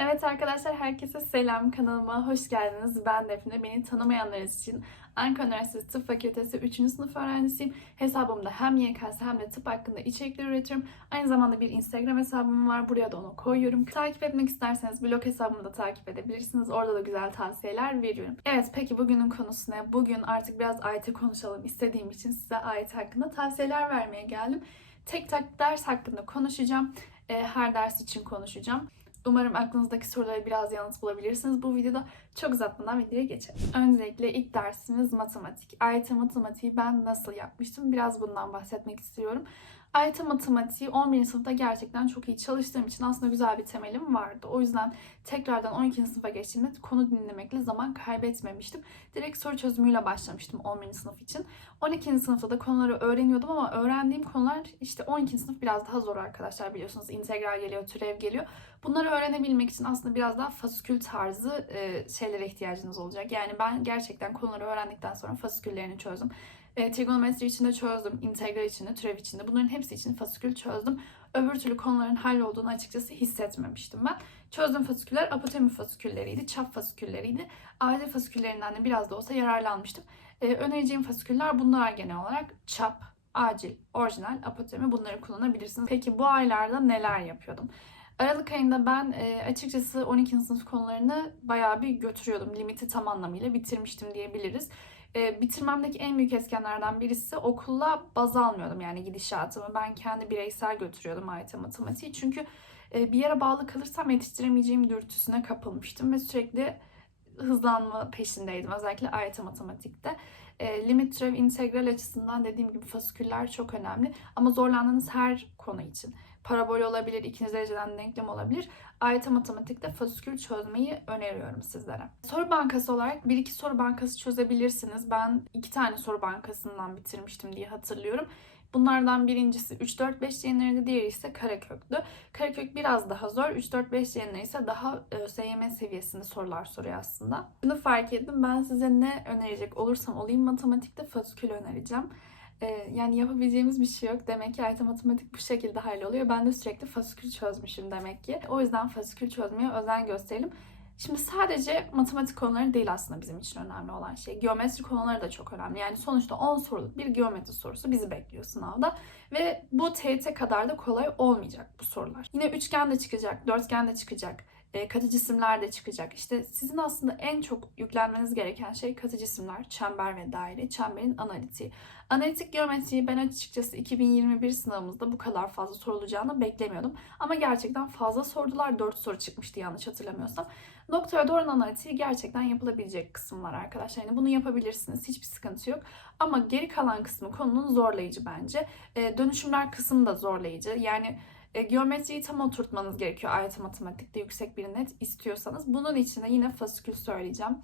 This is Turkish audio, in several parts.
Evet arkadaşlar herkese selam kanalıma hoş geldiniz. Ben Defne. Beni tanımayanlarınız için Ankara Üniversitesi Tıp Fakültesi 3. sınıf öğrencisiyim. Hesabımda hem YKS hem de tıp hakkında içerikler üretiyorum. Aynı zamanda bir Instagram hesabım var. Buraya da onu koyuyorum. Takip etmek isterseniz blog hesabımı da takip edebilirsiniz. Orada da güzel tavsiyeler veriyorum. Evet peki bugünün konusu ne? Bugün artık biraz AYT konuşalım istediğim için size AYT hakkında tavsiyeler vermeye geldim. Tek tek ders hakkında konuşacağım. Her ders için konuşacağım. Umarım aklınızdaki sorulara biraz yanıt bulabilirsiniz. Bu videoda çok uzatmadan videoya geçelim. Öncelikle ilk dersimiz matematik. AYT matematiği ben nasıl yapmıştım? Biraz bundan bahsetmek istiyorum. AYT matematiği 11. sınıfta gerçekten çok iyi çalıştığım için aslında güzel bir temelim vardı. O yüzden tekrardan 12. sınıfa geçtiğimde konu dinlemekle zaman kaybetmemiştim. Direkt soru çözümüyle başlamıştım 11. sınıf için. 12. sınıfta da konuları öğreniyordum ama öğrendiğim konular işte 12. sınıf biraz daha zor arkadaşlar biliyorsunuz. İntegral geliyor, türev geliyor. Bunları öğrenebilmek için aslında biraz daha fasikül tarzı e, şeylere ihtiyacınız olacak. Yani ben gerçekten konuları öğrendikten sonra fasiküllerini çözdüm. E, trigonometri içinde çözdüm, integral içinde, türev içinde. Bunların hepsi için fasikül çözdüm. Öbür türlü konuların hallolduğunu açıkçası hissetmemiştim ben. Çözdüğüm fasiküller apotemi fasikülleriydi, çap fasikülleriydi. Acil fasiküllerinden de biraz da olsa yararlanmıştım. E, önereceğim fasiküller bunlar genel olarak çap, acil, orijinal, apotemi bunları kullanabilirsiniz. Peki bu aylarda neler yapıyordum? Aralık ayında ben e, açıkçası 12. sınıf konularını bayağı bir götürüyordum. Limiti tam anlamıyla bitirmiştim diyebiliriz. E, bitirmemdeki en büyük etkenlerden birisi okulla baz almıyordum yani gidişatımı. Ben kendi bireysel götürüyordum AYT matematiği. Çünkü e, bir yere bağlı kalırsam yetiştiremeyeceğim dürtüsüne kapılmıştım ve sürekli hızlanma peşindeydim. Özellikle AYT matematikte. E, limit türev integral açısından dediğim gibi fasiküller çok önemli. Ama zorlandığınız her konu için. Parabol olabilir, ikinci dereceden denklem olabilir. AYT matematikte fasikül çözmeyi öneriyorum sizlere. Soru bankası olarak bir iki soru bankası çözebilirsiniz. Ben iki tane soru bankasından bitirmiştim diye hatırlıyorum. Bunlardan birincisi 3-4-5 yayınlarıydı, diğeri ise Karaköklü. Karakök biraz daha zor, 3-4-5 yayınları ise daha e, ÖSYM seviyesinde sorular soruyor aslında. Bunu fark ettim, ben size ne önerecek olursam olayım matematikte fasikül önereceğim. Ee, yani yapabileceğimiz bir şey yok. Demek ki AYT matematik bu şekilde halloluyor. Ben de sürekli fasikül çözmüşüm demek ki. O yüzden fasikül çözmeye özen gösterelim. Şimdi sadece matematik konuları değil aslında bizim için önemli olan şey. Geometri konuları da çok önemli. Yani sonuçta 10 soruluk bir geometri sorusu bizi bekliyor sınavda. Ve bu TYT kadar da kolay olmayacak bu sorular. Yine üçgen de çıkacak, dörtgen de çıkacak e, katı cisimler de çıkacak. İşte sizin aslında en çok yüklenmeniz gereken şey katı cisimler, çember ve daire, çemberin analitiği. Analitik geometriyi ben açıkçası 2021 sınavımızda bu kadar fazla sorulacağını beklemiyordum. Ama gerçekten fazla sordular. 4 soru çıkmıştı yanlış hatırlamıyorsam. Ve doğru analitiği gerçekten yapılabilecek kısımlar arkadaşlar. Yani bunu yapabilirsiniz. Hiçbir sıkıntı yok. Ama geri kalan kısmı konunun zorlayıcı bence. E, dönüşümler kısmı da zorlayıcı. Yani e, geometriyi tam oturtmanız gerekiyor AYT matematikte yüksek bir net istiyorsanız. Bunun için de yine fasikül söyleyeceğim.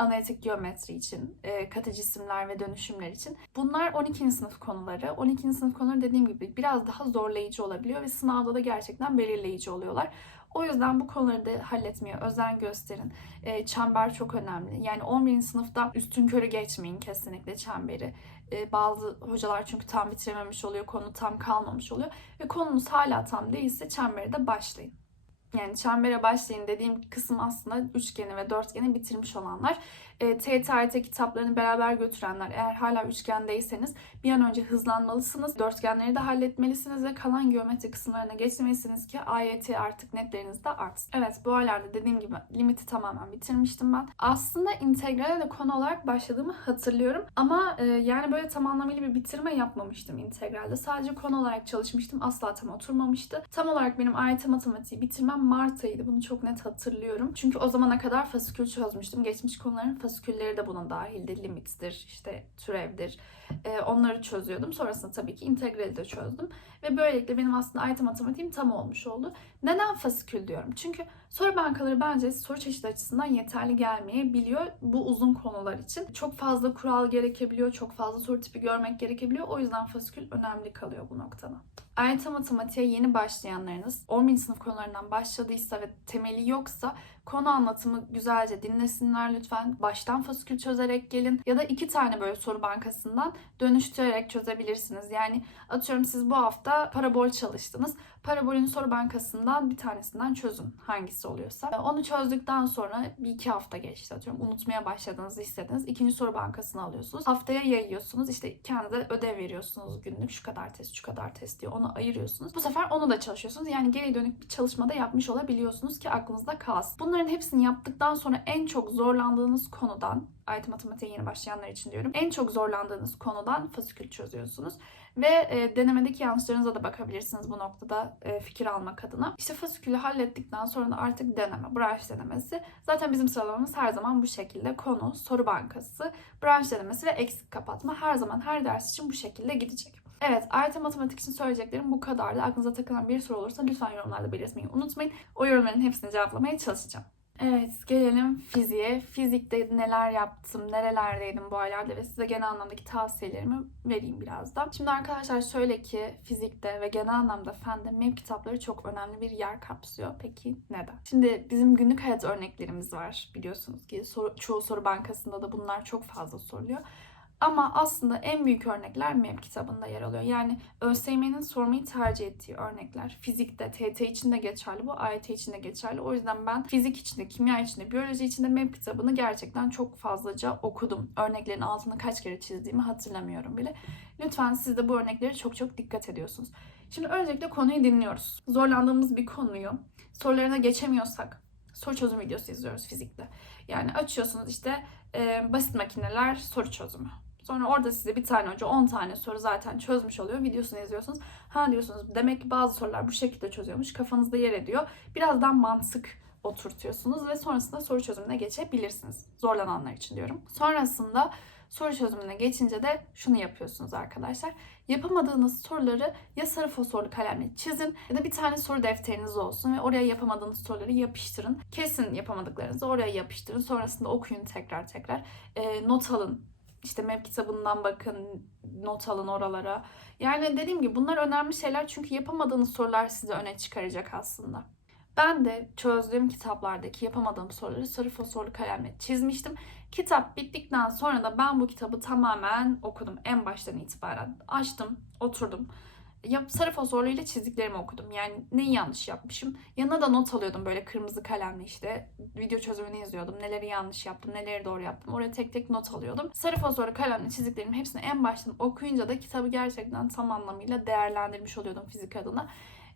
Analitik geometri için, e, katı cisimler ve dönüşümler için. Bunlar 12. sınıf konuları. 12. sınıf konuları dediğim gibi biraz daha zorlayıcı olabiliyor ve sınavda da gerçekten belirleyici oluyorlar. O yüzden bu konuları da halletmeye özen gösterin. E, çember çok önemli. Yani 11. sınıfta üstün körü geçmeyin kesinlikle çemberi. E, bazı hocalar çünkü tam bitirememiş oluyor, konu tam kalmamış oluyor. Ve konunuz hala tam değilse çembere de başlayın. Yani çembere başlayın dediğim kısım aslında üçgeni ve dörtgeni bitirmiş olanlar. E, TYT kitaplarını beraber götürenler eğer hala üçgendeyseniz bir an önce hızlanmalısınız. Dörtgenleri de halletmelisiniz ve kalan geometri kısımlarına geçmelisiniz ki AYT artık netleriniz de artsın. Evet bu aylarda dediğim gibi limiti tamamen bitirmiştim ben. Aslında integrale de konu olarak başladığımı hatırlıyorum. Ama e, yani böyle tam anlamıyla bir bitirme yapmamıştım integralde. Sadece konu olarak çalışmıştım. Asla tam oturmamıştı. Tam olarak benim AYT matematiği bitirmem Mart ayıydı. Bunu çok net hatırlıyorum. Çünkü o zamana kadar fasikül çözmüştüm. Geçmiş konuların fasikülleri de buna dahildi. Limittir, işte türevdir. Ee, onları çözüyordum. Sonrasında tabii ki integrali de çözdüm. Ve böylelikle benim aslında AYT matematiğim tam olmuş oldu. Neden fasikül diyorum? Çünkü soru bankaları bence soru çeşidi açısından yeterli gelmeyebiliyor bu uzun konular için. Çok fazla kural gerekebiliyor, çok fazla soru tipi görmek gerekebiliyor. O yüzden fasikül önemli kalıyor bu noktada. AYT matematiğe yeni başlayanlarınız 11. sınıf konularından başladıysa ve temeli yoksa konu anlatımı güzelce dinlesinler lütfen. Baştan fasikül çözerek gelin ya da iki tane böyle soru bankasından dönüştürerek çözebilirsiniz. Yani atıyorum siz bu hafta parabol çalıştınız. Parabolün soru bankasından bir tanesinden çözün hangisi oluyorsa. E, Onu çözdükten sonra bir iki hafta geçti atıyorum. Unutmaya başladığınızı hissettiniz. İkinci soru bankasını alıyorsunuz. Haftaya yayıyorsunuz. İşte kendinize ödev veriyorsunuz günlük. Şu kadar test, şu kadar test diyor. Onu ayırıyorsunuz. Bu sefer onu da çalışıyorsunuz. Yani geri dönük bir çalışmada yapmış olabiliyorsunuz ki aklınızda kalsın. Bunların hepsini yaptıktan sonra en çok zorlandığınız konudan IT matematiğe yeni başlayanlar için diyorum. En çok zorlandığınız konudan fasikül çözüyorsunuz. Ve e, denemedeki yanlışlarınıza da bakabilirsiniz bu noktada e, fikir almak adına. İşte fasikülü hallettikten sonra da artık deneme, branş denemesi. Zaten bizim sıralamamız her zaman bu şekilde. Konu, soru bankası, branş denemesi ve eksik kapatma her zaman her ders için bu şekilde gidecek. Evet, AYT matematik için söyleyeceklerim bu kadardı. Aklınıza takılan bir soru olursa lütfen yorumlarda belirtmeyi unutmayın. O yorumların hepsini cevaplamaya çalışacağım. Evet, gelelim fiziğe. Fizikte neler yaptım, nerelerdeydim bu aylarda ve size genel anlamdaki tavsiyelerimi vereyim birazdan. Şimdi arkadaşlar şöyle ki fizikte ve genel anlamda fende MEP kitapları çok önemli bir yer kapsıyor. Peki neden? Şimdi bizim günlük hayat örneklerimiz var biliyorsunuz ki soru, çoğu soru bankasında da bunlar çok fazla soruluyor. Ama aslında en büyük örnekler MEP kitabında yer alıyor. Yani ÖSYM'nin sormayı tercih ettiği örnekler. Fizikte, TT için de geçerli bu, AYT için de geçerli. O yüzden ben fizik içinde, kimya içinde, biyoloji içinde MEP kitabını gerçekten çok fazlaca okudum. Örneklerin altını kaç kere çizdiğimi hatırlamıyorum bile. Lütfen siz de bu örnekleri çok çok dikkat ediyorsunuz. Şimdi öncelikle konuyu dinliyoruz. Zorlandığımız bir konuyu sorularına geçemiyorsak soru çözüm videosu izliyoruz fizikte. Yani açıyorsunuz işte e, basit makineler soru çözümü. Sonra orada size bir tane önce 10 tane soru zaten çözmüş oluyor. Videosunu izliyorsunuz. Ha diyorsunuz demek ki bazı sorular bu şekilde çözüyormuş. Kafanızda yer ediyor. Birazdan mantık oturtuyorsunuz ve sonrasında soru çözümüne geçebilirsiniz. Zorlananlar için diyorum. Sonrasında soru çözümüne geçince de şunu yapıyorsunuz arkadaşlar. Yapamadığınız soruları ya sarı fosforlu kalemle çizin ya da bir tane soru defteriniz olsun ve oraya yapamadığınız soruları yapıştırın. Kesin yapamadıklarınızı oraya yapıştırın. Sonrasında okuyun tekrar tekrar. E, not alın işte MEP kitabından bakın, not alın oralara. Yani dediğim gibi bunlar önemli şeyler çünkü yapamadığınız sorular sizi öne çıkaracak aslında. Ben de çözdüğüm kitaplardaki yapamadığım soruları sarı fosforlu kalemle çizmiştim. Kitap bittikten sonra da ben bu kitabı tamamen okudum. En baştan itibaren açtım, oturdum. Yap, sarı fosforlu ile çizdiklerimi okudum. Yani neyi yanlış yapmışım. Yanına da not alıyordum böyle kırmızı kalemle işte. Video çözümünü izliyordum. Neleri yanlış yaptım, neleri doğru yaptım. Oraya tek tek not alıyordum. Sarı fosforlu kalemle çizdiklerim hepsini en baştan okuyunca da kitabı gerçekten tam anlamıyla değerlendirmiş oluyordum fizik adına.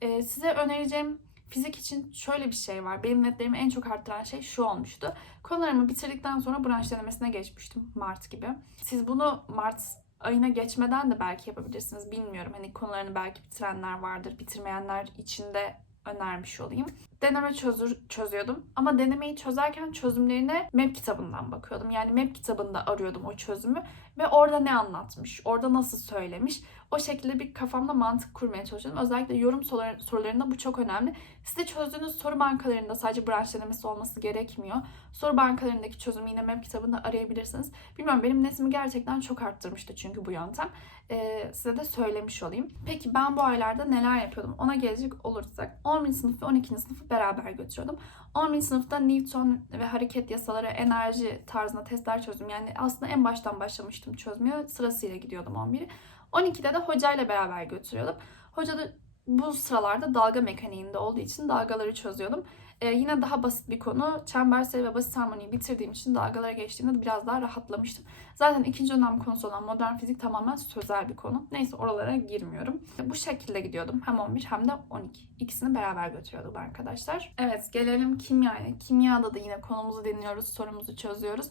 Ee, size önereceğim Fizik için şöyle bir şey var. Benim netlerimi en çok arttıran şey şu olmuştu. Konularımı bitirdikten sonra branş denemesine geçmiştim Mart gibi. Siz bunu Mart ayına geçmeden de belki yapabilirsiniz. Bilmiyorum. Hani konularını belki bitirenler vardır. Bitirmeyenler için de önermiş olayım. Deneme çözür, çözüyordum. Ama denemeyi çözerken çözümlerine MEP kitabından bakıyordum. Yani MEP kitabında arıyordum o çözümü. Ve orada ne anlatmış, orada nasıl söylemiş. O şekilde bir kafamda mantık kurmaya çalışıyordum. Özellikle yorum sorular- sorularında bu çok önemli. Size çözdüğünüz soru bankalarında sadece branş denemesi olması gerekmiyor. Soru bankalarındaki çözümü yine MEP kitabında arayabilirsiniz. Bilmiyorum benim netimi gerçekten çok arttırmıştı çünkü bu yöntem. Ee, size de söylemiş olayım. Peki ben bu aylarda neler yapıyordum? Ona gelecek olursak 11. sınıf ve 12. sınıfı beraber götürüyordum. 11. sınıfta Newton ve hareket yasaları, enerji tarzında testler çözdüm. Yani aslında en baştan başlamıştım çözmeye. Sırasıyla gidiyordum 11'i. 12'de de hocayla beraber götürüyordum. Hoca da bu sıralarda dalga mekaniğinde olduğu için dalgaları çözüyordum. Ee, yine daha basit bir konu. Çember sayı ve basit harmoniyi bitirdiğim için dalgalara geçtiğimde de biraz daha rahatlamıştım. Zaten ikinci dönem konusu olan modern fizik tamamen sözel bir konu. Neyse oralara girmiyorum. Bu şekilde gidiyordum. Hem 11 hem de 12. İkisini beraber götürüyorduk arkadaşlar. Evet gelelim kimyaya. Kimyada da yine konumuzu dinliyoruz, sorumuzu çözüyoruz.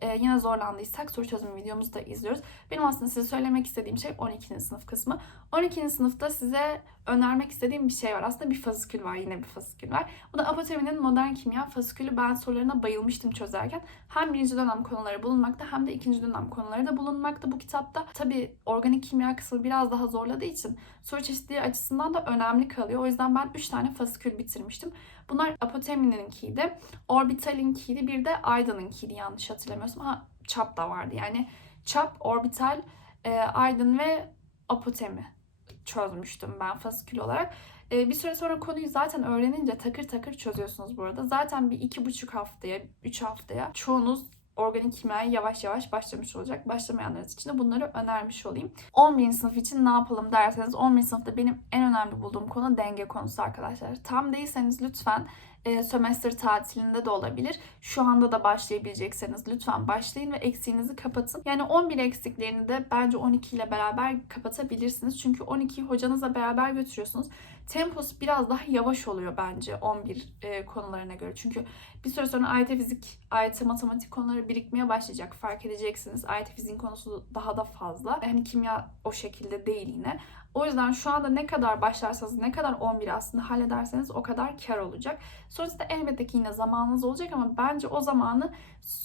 Ee, yine zorlandıysak soru çözümü videomuzu da izliyoruz. Benim aslında size söylemek istediğim şey 12. sınıf kısmı. 12. sınıfta size önermek istediğim bir şey var. Aslında bir fasikül var. Yine bir fasikül var. Bu da Apoteminin modern kimya fasikülü. Ben sorularına bayılmıştım çözerken. Hem birinci dönem konuları bulunmakta hem de ikinci dönem konuları da bulunmakta bu kitapta. Tabii organik kimya kısmı biraz daha zorladığı için soru çeşitliliği açısından da önemli kalıyor. O yüzden ben 3 tane fasikül bitirmiştim. Bunlar Apotemni'ninkiydi, Orbital'inkiydi, bir de Aydın'ınkiydi yanlış hatırlamıyorsam. Ha çap da vardı. Yani çap, orbital, e, Aydın ve Apotemi çözmüştüm ben fasikül olarak. E, bir süre sonra konuyu zaten öğrenince takır takır çözüyorsunuz burada. Zaten bir iki buçuk haftaya, üç haftaya çoğunuz organik kimyaya yavaş yavaş başlamış olacak. Başlamayanlar için de bunları önermiş olayım. 11. sınıf için ne yapalım derseniz 11. sınıfta benim en önemli bulduğum konu denge konusu arkadaşlar. Tam değilseniz lütfen e, sömestr tatilinde de olabilir. Şu anda da başlayabilecekseniz lütfen başlayın ve eksiğinizi kapatın. Yani 11 eksiklerini de bence 12 ile beraber kapatabilirsiniz. Çünkü 12'yi hocanızla beraber götürüyorsunuz. Temposu biraz daha yavaş oluyor bence 11 e, konularına göre. Çünkü bir süre sonra AYT fizik, AYT matematik konuları birikmeye başlayacak. Fark edeceksiniz. AYT fiziğin konusu daha da fazla. Hani kimya o şekilde değil yine. O yüzden şu anda ne kadar başlarsanız, ne kadar 11 aslında hallederseniz o kadar kar olacak. Sonrasında elbette ki yine zamanınız olacak ama bence o zamanı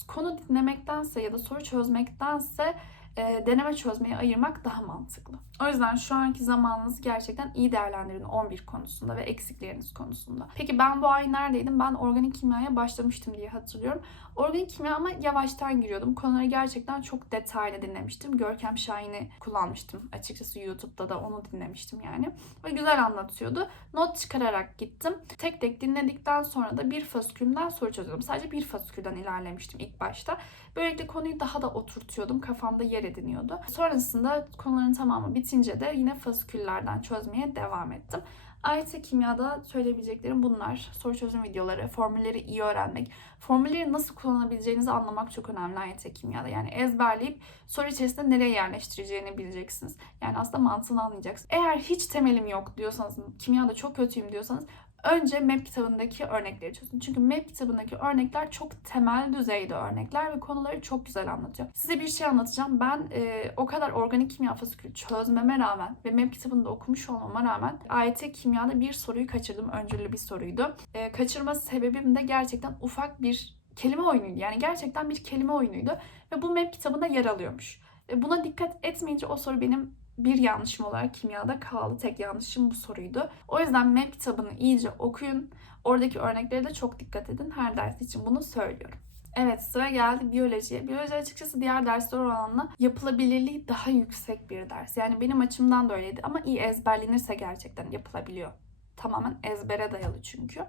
konu dinlemektense ya da soru çözmektense e, deneme çözmeye ayırmak daha mantıklı. O yüzden şu anki zamanınızı gerçekten iyi değerlendirin 11 konusunda ve eksikleriniz konusunda. Peki ben bu ay neredeydim? Ben organik kimyaya başlamıştım diye hatırlıyorum. Organik kimya ama yavaştan giriyordum. Konuları gerçekten çok detaylı dinlemiştim. Görkem Şahin'i kullanmıştım. Açıkçası YouTube'da da onu dinlemiştim yani. Ve güzel anlatıyordu. Not çıkararak gittim. Tek tek dinledikten sonra da bir faskülümden soru çözüyordum. Sadece bir faskülden ilerlemiştim ilk başta. Böylelikle konuyu daha da oturtuyordum. Kafamda yer ediniyordu. Sonrasında konuların tamamı bitince de yine fasküllerden çözmeye devam ettim. AYT kimyada söyleyebileceklerim bunlar. Soru çözüm videoları, formülleri iyi öğrenmek, formülleri nasıl kullanabileceğinizi anlamak çok önemli AYT kimyada. Yani ezberleyip soru içerisinde nereye yerleştireceğini bileceksiniz. Yani aslında mantığını anlayacaksınız. Eğer hiç temelim yok diyorsanız, kimyada çok kötüyüm diyorsanız önce MEP kitabındaki örnekleri çözün. Çünkü MEP kitabındaki örnekler çok temel düzeyde örnekler ve konuları çok güzel anlatıyor. Size bir şey anlatacağım. Ben e, o kadar organik kimya fasikülü çözmeme rağmen ve MEP kitabında okumuş olmama rağmen AYT kimyada bir soruyu kaçırdım. Öncüllü bir soruydu. E, kaçırma sebebim de gerçekten ufak bir kelime oyunuydu. Yani gerçekten bir kelime oyunuydu ve bu MEP kitabında yer alıyormuş. Ve buna dikkat etmeyince o soru benim bir yanlışım olarak kimyada kaldı. Tek yanlışım bu soruydu. O yüzden MEP kitabını iyice okuyun. Oradaki örneklere de çok dikkat edin. Her ders için bunu söylüyorum. Evet sıra geldi biyolojiye. Biyoloji açıkçası diğer dersler oranla yapılabilirliği daha yüksek bir ders. Yani benim açımdan da öyleydi ama iyi ezberlenirse gerçekten yapılabiliyor. Tamamen ezbere dayalı çünkü.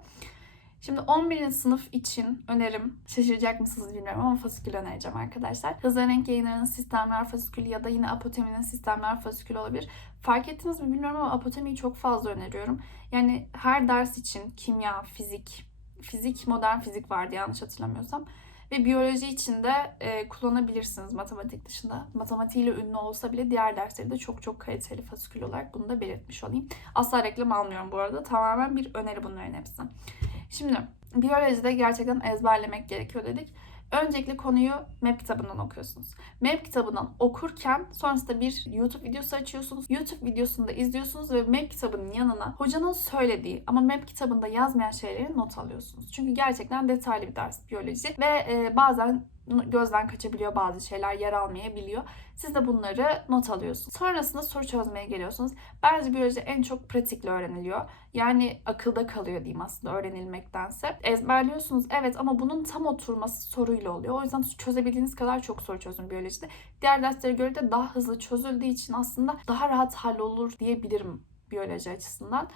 Şimdi 11. sınıf için önerim, şaşıracak mısınız bilmiyorum ama fasikül önereceğim arkadaşlar. Hızlı renk yayınlarının sistemler fasikülü ya da yine apoteminin sistemler fasikülü olabilir. Fark ettiniz mi bilmiyorum ama apotemiyi çok fazla öneriyorum. Yani her ders için kimya, fizik, fizik, modern fizik vardı yanlış hatırlamıyorsam. Ve biyoloji için de e, kullanabilirsiniz matematik dışında. Matematiğiyle ünlü olsa bile diğer dersleri de çok çok kaliteli fasikül olarak bunu da belirtmiş olayım. Asla reklam almıyorum bu arada. Tamamen bir öneri bunların hepsi. Şimdi biyolojide gerçekten ezberlemek gerekiyor dedik. Öncelikle konuyu MEP kitabından okuyorsunuz. MEP kitabından okurken sonrasında bir YouTube videosu açıyorsunuz. YouTube videosunu da izliyorsunuz ve MEP kitabının yanına hocanın söylediği ama MEP kitabında yazmayan şeyleri not alıyorsunuz. Çünkü gerçekten detaylı bir ders biyoloji ve e, bazen gözden kaçabiliyor bazı şeyler yer almayabiliyor. Siz de bunları not alıyorsunuz. Sonrasında soru çözmeye geliyorsunuz. Bence biyoloji en çok pratikle öğreniliyor. Yani akılda kalıyor diyeyim aslında öğrenilmektense. Ezberliyorsunuz evet ama bunun tam oturması soruyla oluyor. O yüzden çözebildiğiniz kadar çok soru çözün biyolojide. Diğer derslere göre de daha hızlı çözüldüğü için aslında daha rahat hallolur diyebilirim biyoloji açısından.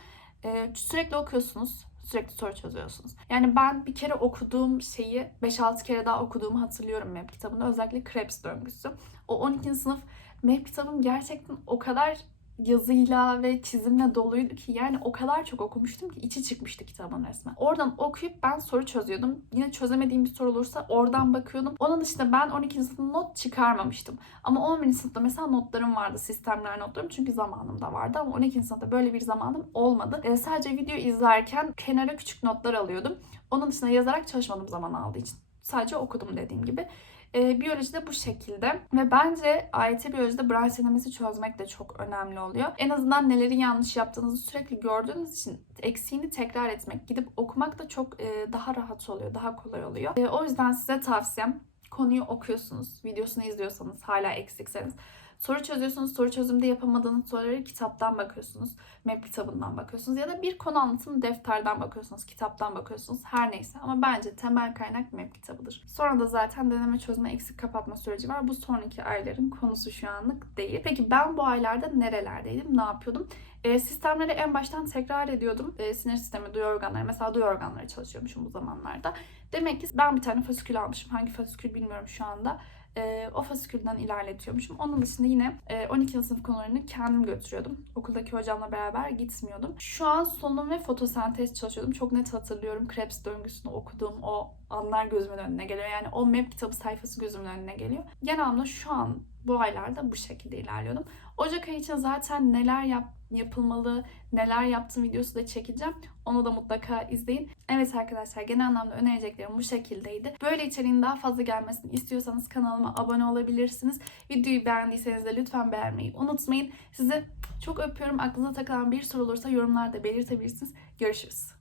Ee, sürekli okuyorsunuz sürekli soru çözüyorsunuz. Yani ben bir kere okuduğum şeyi 5-6 kere daha okuduğumu hatırlıyorum MEP kitabında. Özellikle Krebs döngüsü. O 12. sınıf MEP kitabım gerçekten o kadar yazıyla ve çizimle doluydu ki yani o kadar çok okumuştum ki içi çıkmıştı kitabın resmen. Oradan okuyup ben soru çözüyordum. Yine çözemediğim bir soru olursa oradan bakıyordum. Onun dışında ben 12. sınıfta not çıkarmamıştım. Ama 11. sınıfta mesela notlarım vardı. Sistemler notlarım çünkü zamanım da vardı ama 12. sınıfta böyle bir zamanım olmadı. E, sadece video izlerken kenara küçük notlar alıyordum. Onun dışında yazarak çalışmadığım zaman aldığı için. Sadece okudum dediğim gibi. E, biyoloji de bu şekilde ve bence AYT biyolojide branş denemesi çözmek de çok önemli oluyor. En azından neleri yanlış yaptığınızı sürekli gördüğünüz için eksiğini tekrar etmek, gidip okumak da çok e, daha rahat oluyor, daha kolay oluyor. E, o yüzden size tavsiyem konuyu okuyorsunuz, videosunu izliyorsanız hala eksikseniz soru çözüyorsunuz. Soru çözümde yapamadığınız soruları kitaptan bakıyorsunuz. Map kitabından bakıyorsunuz. Ya da bir konu anlatımı defterden bakıyorsunuz. Kitaptan bakıyorsunuz. Her neyse. Ama bence temel kaynak map kitabıdır. Sonra da zaten deneme çözme eksik kapatma süreci var. Bu sonraki ayların konusu şu anlık değil. Peki ben bu aylarda nerelerdeydim? Ne yapıyordum? E, sistemleri en baştan tekrar ediyordum. E, sinir sistemi, duyu organları. Mesela duyu organları çalışıyormuşum bu zamanlarda. Demek ki ben bir tane fasikül almışım. Hangi fasikül bilmiyorum şu anda. E, o fasikülden ilerletiyormuşum. Onun dışında yine e, 12. sınıf konularını kendim götürüyordum. Okuldaki hocamla beraber gitmiyordum. Şu an solunum ve fotosentez çalışıyordum. Çok net hatırlıyorum. Krebs döngüsünü okuduğum o anlar gözümün önüne geliyor. Yani o map kitabı sayfası gözümün önüne geliyor. Genel anlamda şu an bu aylarda bu şekilde ilerliyordum. Ocak ayı için zaten neler yap, yapılmalı, neler yaptığım videosu da çekeceğim. Onu da mutlaka izleyin. Evet arkadaşlar genel anlamda önereceklerim bu şekildeydi. Böyle içeriğin daha fazla gelmesini istiyorsanız kanalıma abone olabilirsiniz. Videoyu beğendiyseniz de lütfen beğenmeyi unutmayın. Sizi çok öpüyorum. Aklınıza takılan bir soru olursa yorumlarda belirtebilirsiniz. Görüşürüz.